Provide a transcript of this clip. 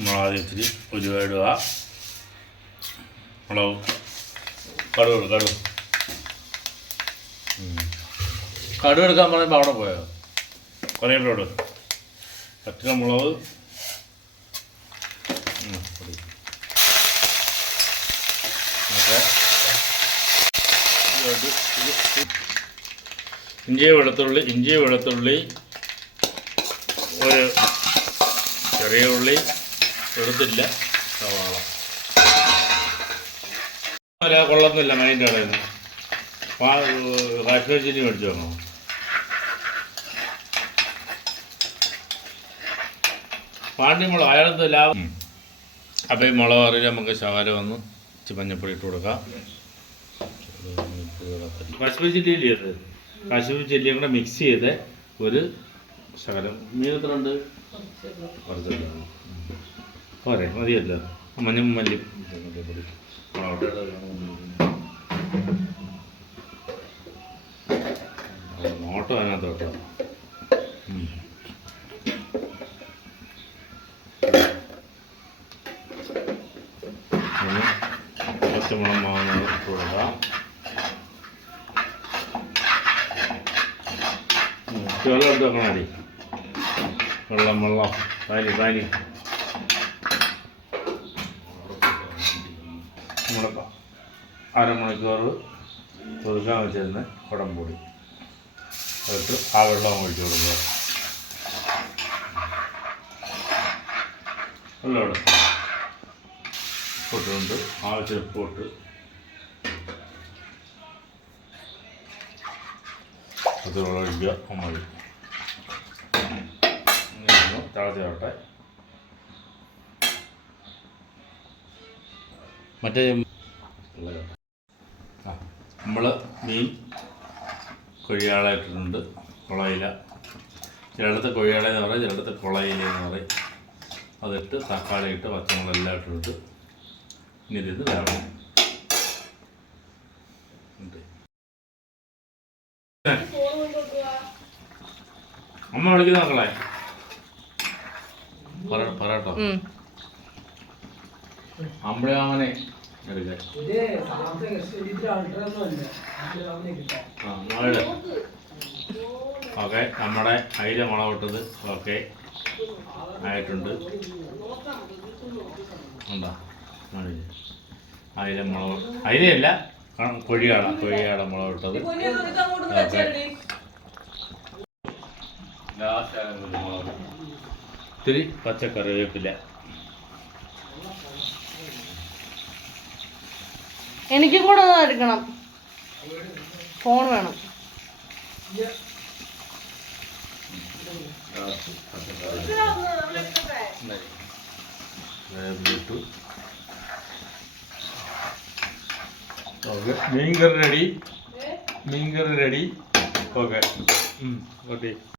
മുളക് ഇച്ചിരി ഉലുവ ഇടുക, മുളക് കടുക് എടുക്കാൻ പറയുമ്പോൾ അവിടെ പോയോ കുറേ ഇടോട് പച്ചമുളക് ഇഞ്ചി വെളുത്തുള്ളി ഒരു ചെറിയ ഉള്ളി എടുത്തില്ല, സവാള കൊള്ളത്തില്ല. മൈൻ്റെ അവിടെ നിന്ന് കാശ്മീർ ചില്ലി മേടിച്ചു വെക്കണോ? പാണ്ടിമുളക് അയാളത്ത് ലാഭം. അപ്പോൾ ഈ മുളക് കറിയിൽ നമുക്ക് ശകലം വന്ന് മഞ്ഞപ്പൊടി ഇട്ട് കൊടുക്കാം. കാശ്മീർ ചില്ലി ഇല്ലേ, അത് കാശ്മീർ ചില്ലിയും കൂടെ മിക്സ് ചെയ്ത് ഒരു ശകലം മീനത്തിലുണ്ട് പോരെ, മതിയല്ലോ. മല്ലിപ്പൊടി നോട്ടോ അതിനകത്ത് കേട്ടോ. പച്ചമുളക് മാങ്ങ ഇട്ട് കൊടുക്കാം. വെള്ളം എടുത്ത് വെക്കണം അടി, വെള്ളം പാനി മുളക്ക അരമണിക്കൂർ ഒതുക്കാൻ വെച്ചിരുന്ന കുടംപൊടി അതിട്ട് ആ വെള്ളം ഒഴിച്ച് കൊടുക്കുക. വെള്ളം എടുക്കുക, ഉപ്പിട്ടുണ്ട്, ആവശ്യം ഉപ്പിട്ട് അത് വെള്ളം ഒഴിക്കുക. മതി, തിളച്ചോട്ടെ. മറ്റേ നമ്മൾ മീൻ കൊഴിയാള ഇട്ടിട്ടുണ്ട്, കുളയില. ചിലയിടത്ത് കൊഴിയാള എന്ന് പറയും, ചിലയിടത്ത് കുളയില എന്ന് പറയും. അതിട്ട് തക്കാളി ഇട്ട് പച്ചമുളക് എല്ലാം ഇട്ടിട്ട് ഇനി ഇത് വേണം. അമ്മ വിളിക്കുന്ന മക്കളെ പറയട്ടോ. അമ്പളാമനെ എടുക്കാൻ ഓക്കെ. നമ്മുടെ അയില മുളകിട്ടത് ഓക്കെ ആയിട്ടുണ്ട്. എന്താ അയില മുളക്, അയിലയല്ല കൊഴിയാട മുളകിട്ടത് ഓക്കെ. ഇത്തിരി പച്ചക്കറിവേപ്പില. എനിക്കും കൂടെ ഒന്ന് എടുക്കണം, ഫോൺ വേണം. മീൻകറി റെഡി ഓക്കെ.